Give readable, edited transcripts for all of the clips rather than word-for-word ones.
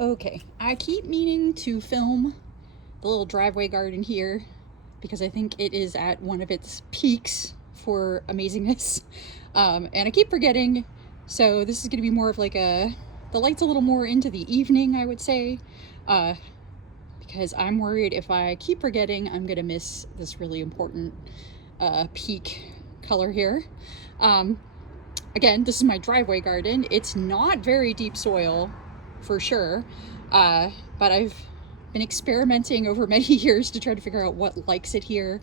Okay, I keep meaning to film the little driveway garden here because I think it is at one of its peaks for amazingness. And I keep forgetting, so this is going to be more of like the light's a little more into the evening, I would say, because I'm worried if I keep forgetting, I'm going to miss this really important peak color here. Again, this is my driveway garden. It's not very deep soil, for sure, but I've been experimenting over many years to try to figure out what likes it here,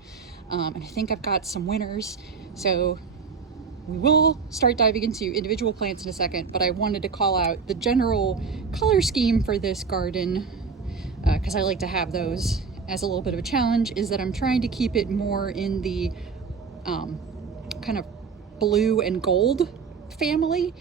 and I think I've got some winners. So we will start diving into individual plants in a second, but I wanted to call out the general color scheme for this garden, because I like to have those as a little bit of a challenge, is that I'm trying to keep it more in the kind of blue and gold family.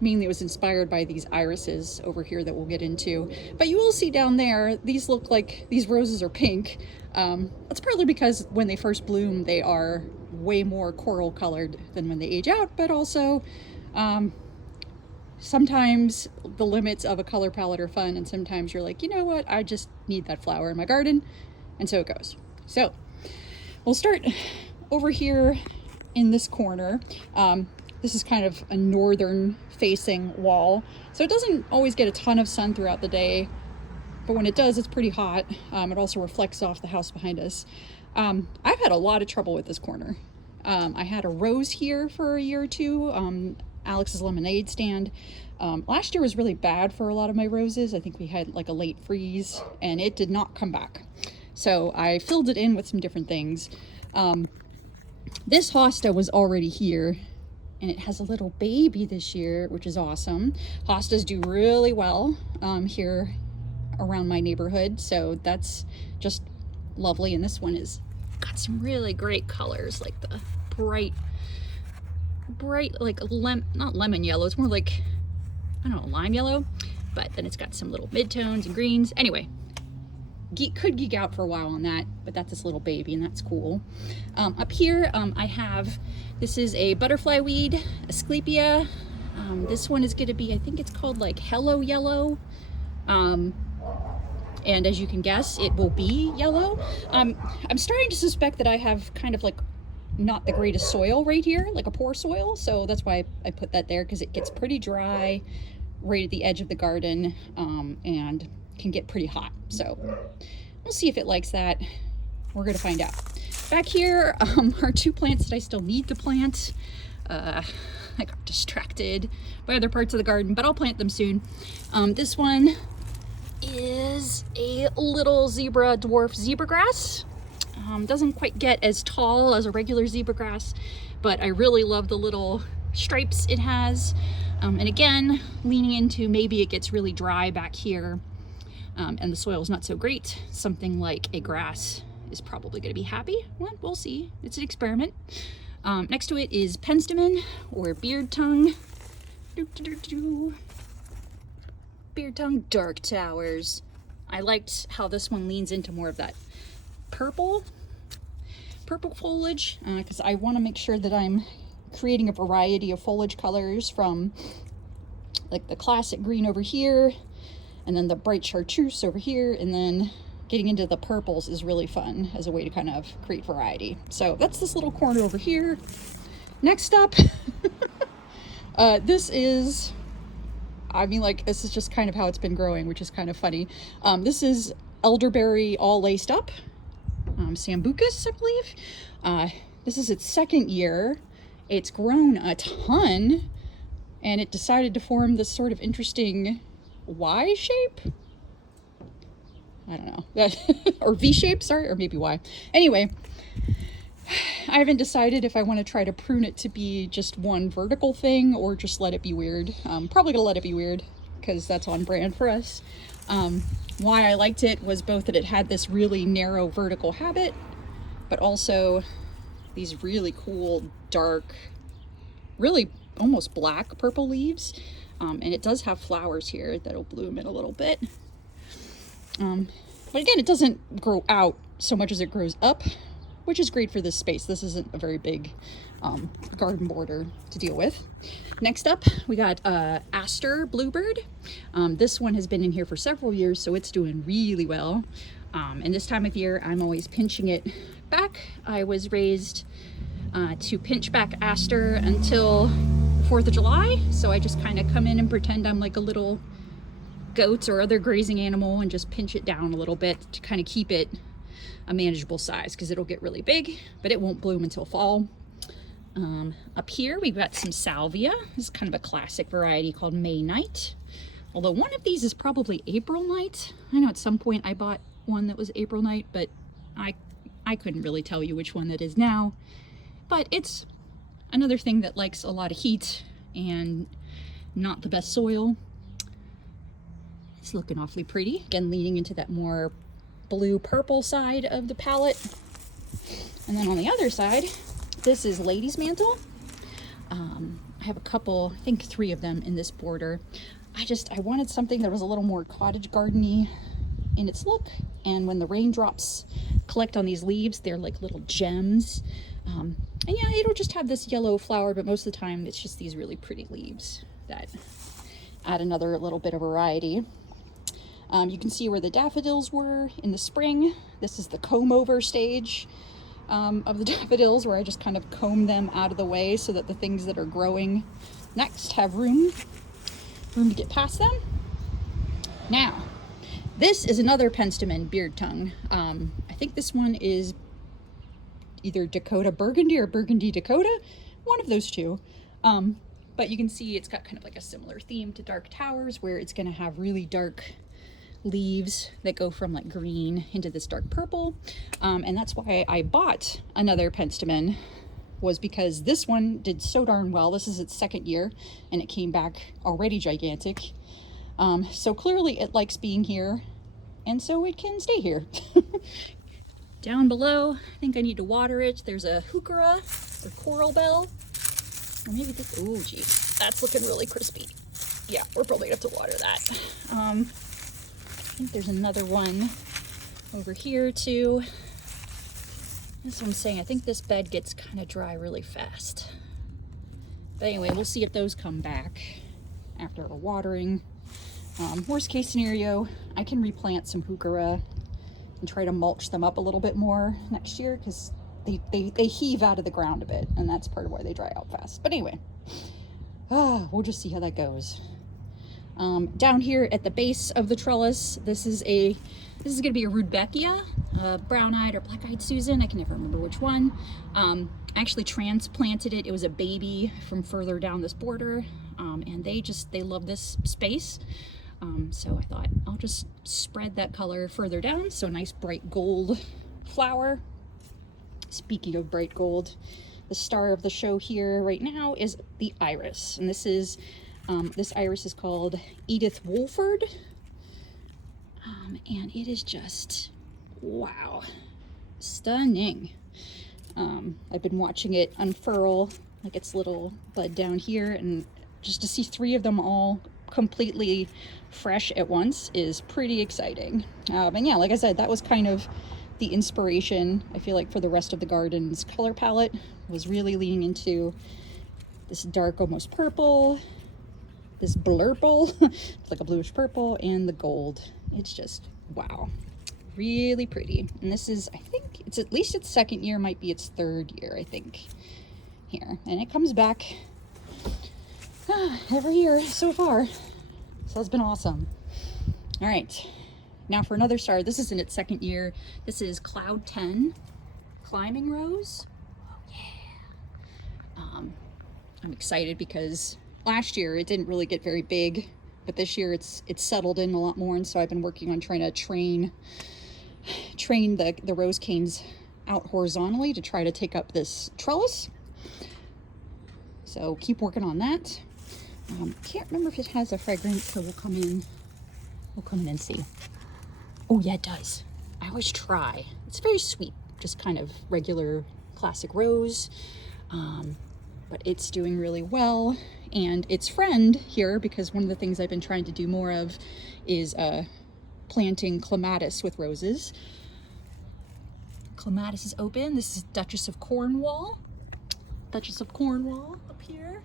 Mainly it was inspired by these irises over here that we'll get into. But you will see down there, these look like, these roses are pink. That's partly because when they first bloom, they are way more coral colored than when they age out, but also sometimes the limits of a color palette are fun, and sometimes you're like, you know what, I just need that flower in my garden, and so it goes. So we'll start over here in this corner. This is kind of a northern facing wall, so it doesn't always get a ton of sun throughout the day, but when it does, it's pretty hot. It also reflects off the house behind us. I've had a lot of trouble with this corner. I had a rose here for a year or two, Alex's lemonade stand. Last year was really bad for a lot of my roses. I think we had like a late freeze and it did not come back. So I filled it in with some different things. This hosta was already here, and it has a little baby this year, which is awesome. Hostas do really well here around my neighborhood, so that's just lovely. And this one is got some really great colors, like the bright like not lemon yellow, it's more like, I don't know, lime yellow, but then it's got some little mid-tones and greens. Anyway, could geek out for a while on that, but that's this little baby, and that's cool. Up here, I have, this is a butterfly weed, Asclepia. This one is going to be, I think it's called like Hello Yellow. And as you can guess, it will be yellow. I'm starting to suspect that I have kind of like not the greatest soil right here, like a poor soil. So that's why I put that there, because it gets pretty dry right at the edge of the garden, and can get pretty hot. So we'll see if it likes that. We're gonna find out. Back here are two plants that I still need to plant. I got distracted by other parts of the garden, but I'll plant them soon. This one is a little zebra dwarf zebra grass. Doesn't quite get as tall as a regular zebra grass, but I really love the little stripes it has. And again, leaning into maybe it gets really dry back here, and the soil is not so great. Something like a grass is probably going to be happy. Well, we'll see. It's an experiment. Next to it is penstemon, or beard tongue. Beard tongue dark towers. I liked how this one leans into more of that purple foliage, because I want to make sure that I'm creating a variety of foliage colors, from like the classic green over here, and then the bright chartreuse over here, and then getting into the purples is really fun as a way to kind of create variety. So that's this little corner over here. Next up, this is, I mean, like, this is just kind of how it's been growing, which is kind of funny. This is elderberry all laced up, Sambucus, I believe. This is its second year. It's grown a ton, and it decided to form this sort of interesting Y shape. I don't know. Or V shape, sorry, or maybe Y. Anyway, I haven't decided if I want to try to prune it to be just one vertical thing or just let it be weird. Probably gonna let it be weird, because that's on brand for us. Why I liked it was both that it had this really narrow vertical habit, but also these really cool, dark, really almost black purple leaves. And it does have flowers here that'll bloom in a little bit. But again, it doesn't grow out so much as it grows up, which is great for this space. This isn't a very big garden border to deal with. Next up, we got Aster Bluebird. This one has been in here for several years, so it's doing really well. And this time of year, I'm always pinching it back. I was raised to pinch back Aster until 4th of July, so I just kind of come in and pretend I'm like a little goat or other grazing animal and just pinch it down a little bit to kind of keep it a manageable size, because it'll get really big, but it won't bloom until fall. Up here we've got some salvia. This is kind of a classic variety called May Night, although one of these is probably April Night. I know at some point I bought one that was April Night, but I couldn't really tell you which one that is now. But it's another thing that likes a lot of heat and not the best soil. It's looking awfully pretty. Again, leaning into that more blue purple side of the palette. And then on the other side, this is Lady's Mantle. I have a couple, I think 3 of them in this border. I wanted something that was a little more cottage garden-y in its look. And when the raindrops collect on these leaves, they're like little gems. And yeah, it'll just have this yellow flower, but most of the time it's just these really pretty leaves that add another little bit of variety. You can see where the daffodils were in the spring. This is the comb over stage of the daffodils, where I just kind of comb them out of the way so that the things that are growing next have room to get past them. Now, this is another penstemon beard tongue. I think this one is either Dakota Burgundy or Burgundy Dakota, one of those two. But you can see it's got kind of like a similar theme to Dark Towers, where it's going to have really dark leaves that go from like green into this dark purple. And that's why I bought another penstemon, was because this one did so darn well. This is its 2nd year and it came back already gigantic. So clearly it likes being here, and so it can stay here. Down below, I think I need to water it. There's a heuchera or coral bell. Or maybe this, oh geez, that's looking really crispy. Yeah, we're probably gonna have to water that. I think there's another one over here too. That's what I'm saying. I think this bed gets kind of dry really fast. But anyway, we'll see if those come back after a watering. Worst case scenario, I can replant some heuchera and try to mulch them up a little bit more next year, because they heave out of the ground a bit, and that's part of why they dry out fast. But anyway, we'll just see how that goes. Down here at the base of the trellis, this is gonna be a Rudbeckia, brown-eyed or black-eyed Susan. I can never remember which one. I actually transplanted it. It was a baby from further down this border, and they love this space. So I thought I'll just spread that color further down. So nice bright gold flower. Speaking of bright gold, the star of the show here right now is the iris, and this iris is called Edith Wolford, and it is just, wow, stunning. I've been watching it unfurl like its little bud down here, and just to see 3 of them all completely fresh at once is pretty exciting. And yeah, like I said, that was kind of the inspiration, I feel like, for the rest of the garden's color palette, was really leaning into this dark, almost purple, this blurple, it's like a bluish purple, and the gold. It's just, wow, really pretty. And this is, I think, it's at least its 2nd year, might be its 3rd year, I think, here. And it comes back every year so far. So it's been awesome. All right, now for another star. This is in its 2nd year. This is Cloud 10 Climbing Rose. Oh yeah. I'm excited because last year it didn't really get very big, but this year it's settled in a lot more, and so I've been working on trying to train the rose canes out horizontally to try to take up this trellis. So keep working on that. Can't remember if it has a fragrance, so we'll come in and see. Oh yeah, it does. I always try. It's very sweet, just kind of regular classic rose, but it's doing really well. And its friend here, because one of the things I've been trying to do more of is planting clematis with roses. Clematis is open. This is Duchess of Cornwall. Duchess of Cornwall up here.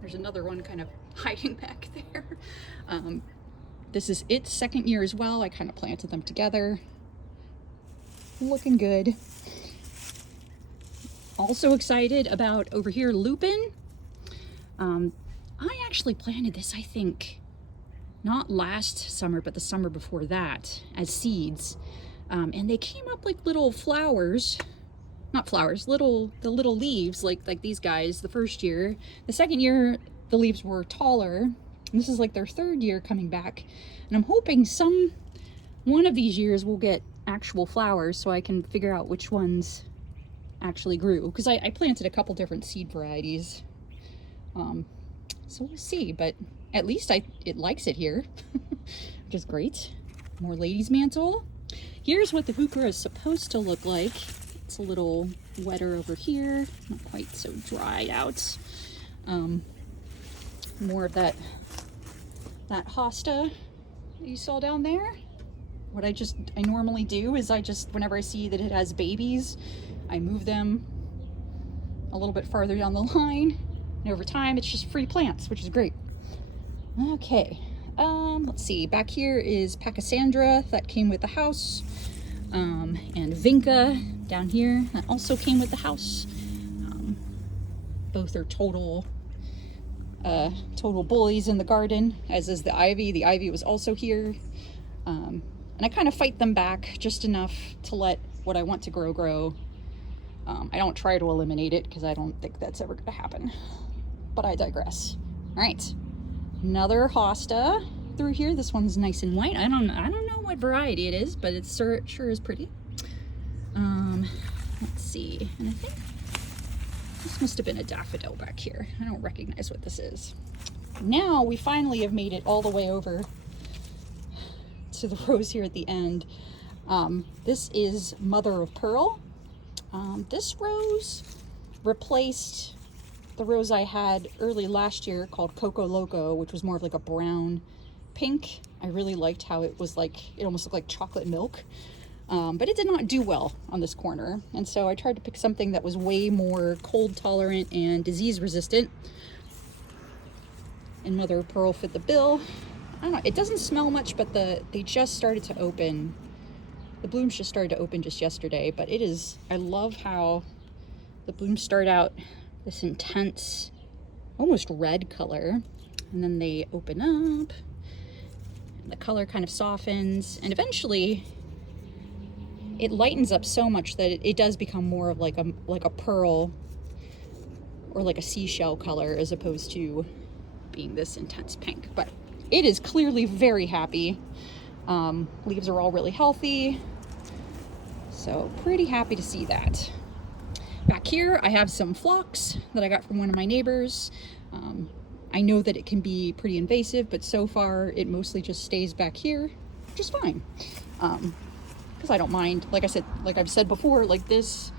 There's another one kind of hiding back there. This is its second year as well. I kind of planted them together. Looking good. Also excited about over here, lupin. I actually planted this, I think, not last summer, but the summer before that as seeds. And they came up like little flowers. Not flowers, the little leaves, like these guys the first year. The second year, the leaves were taller. And this is like their third year coming back. And I'm hoping one of these years we'll get actual flowers so I can figure out which ones actually grew. Because I planted a couple different seed varieties. So we'll see, but at least it likes it here, which is great. More ladies' mantle. Here's what the heuchera is supposed to look like. It's a little wetter over here, not quite so dried out. More of that hosta that you saw down there. What I normally do is whenever I see that it has babies, I move them a little bit farther down the line, and over time it's just free plants, which is great. Okay, let's see, back here is Pachysandra that came with the house, and Vinca down here that also came with the house. Both are total bullies in the garden, as is the ivy. The ivy was also here, and I kind of fight them back just enough to let what I want to grow. I don't try to eliminate it because I don't think that's ever going to happen, but I digress. All right, another hosta through here. This one's nice and white. I don't know what variety it is, but it sure is pretty. Let's see, and I think this must have been a daffodil back here. I don't recognize what this is. Now we finally have made it all the way over to the rose here at the end. This is Mother of Pearl. This rose replaced the rose I had early last year called Coco Loco, which was more of like a brown pink. I really liked how it was like, it almost looked like chocolate milk. But it did not do well on this corner. And so I tried to pick something that was way more cold tolerant and disease resistant. And Mother of Pearl fit the bill. I don't know, it doesn't smell much, but they just started to open. The blooms just started to open just yesterday, but I love how the blooms start out this intense, almost red color, and then they open up, and the color kind of softens, and eventually it lightens up so much that it does become more of like a pearl or like a seashell color as opposed to being this intense pink. But it is clearly very happy. Leaves are all really healthy. So pretty happy to see that. Back here, I have some phlox that I got from one of my neighbors. I know that it can be pretty invasive, but so far it mostly just stays back here, which is fine. Because I don't mind. Like I've said before, like this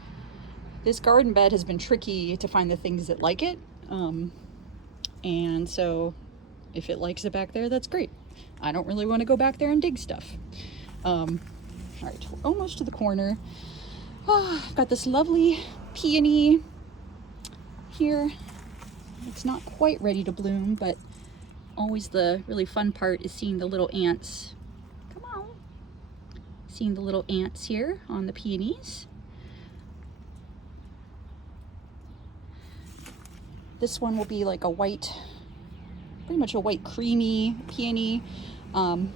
garden bed has been tricky to find the things that like it. And so if it likes it back there, that's great. I don't really want to go back there and dig stuff. All right, we're almost to the corner. I've got this lovely peony here. It's not quite ready to bloom, but always the really fun part is seeing the little ants. Come on. Seeing the little ants here on the peonies. This one will be like a white, pretty much a white creamy peony. Trying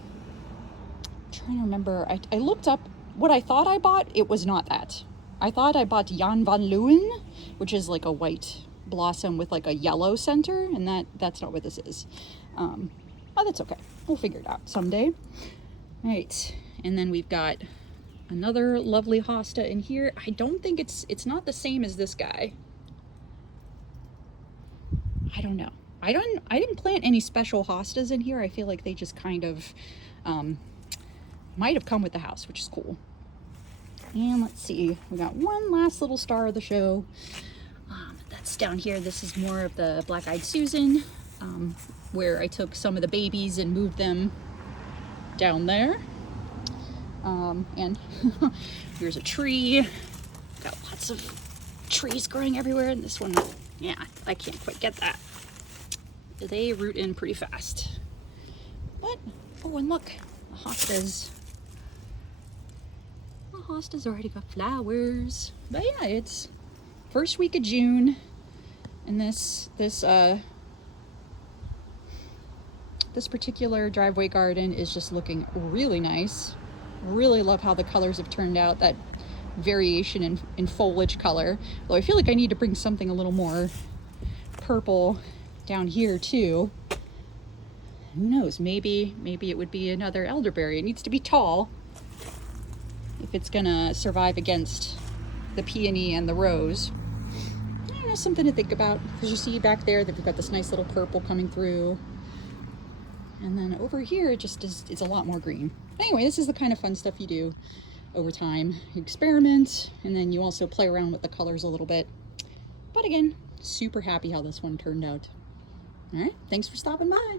to remember, I looked up what I thought I bought. It was not that. I thought I bought Jan van Leeuwen, which is like a white blossom with like a yellow center, and that's not what this is. But that's okay. We'll figure it out someday. All right, and then we've got another lovely hosta in here. I don't think it's not the same as this guy. I don't know. I didn't plant any special hostas in here. I feel like they just kind of might have come with the house, which is cool. And let's see, we got one last little star of the show. That's down here. This is more of the Black-Eyed Susan, where I took some of the babies and moved them down there. And here's a tree. Got lots of trees growing everywhere, and this one Yeah, I can't quite get that. They root in pretty fast. But, oh, and look, the hostas. The hosta's already got flowers. But yeah, it's first week of June, and this particular driveway garden is just looking really nice. Really love how the colors have turned out, that variation in foliage color. Though I feel like I need to bring something a little more purple down here too. Who knows, maybe it would be another elderberry. It needs to be tall if it's gonna survive against the peony and the rose. I don't know, something to think about. Because you see back there that we've got this nice little purple coming through. And then over here, it just is, it's a lot more green. Anyway, this is the kind of fun stuff you do over time. You experiment, and then you also play around with the colors a little bit. But again, super happy how this one turned out. All right, thanks for stopping by.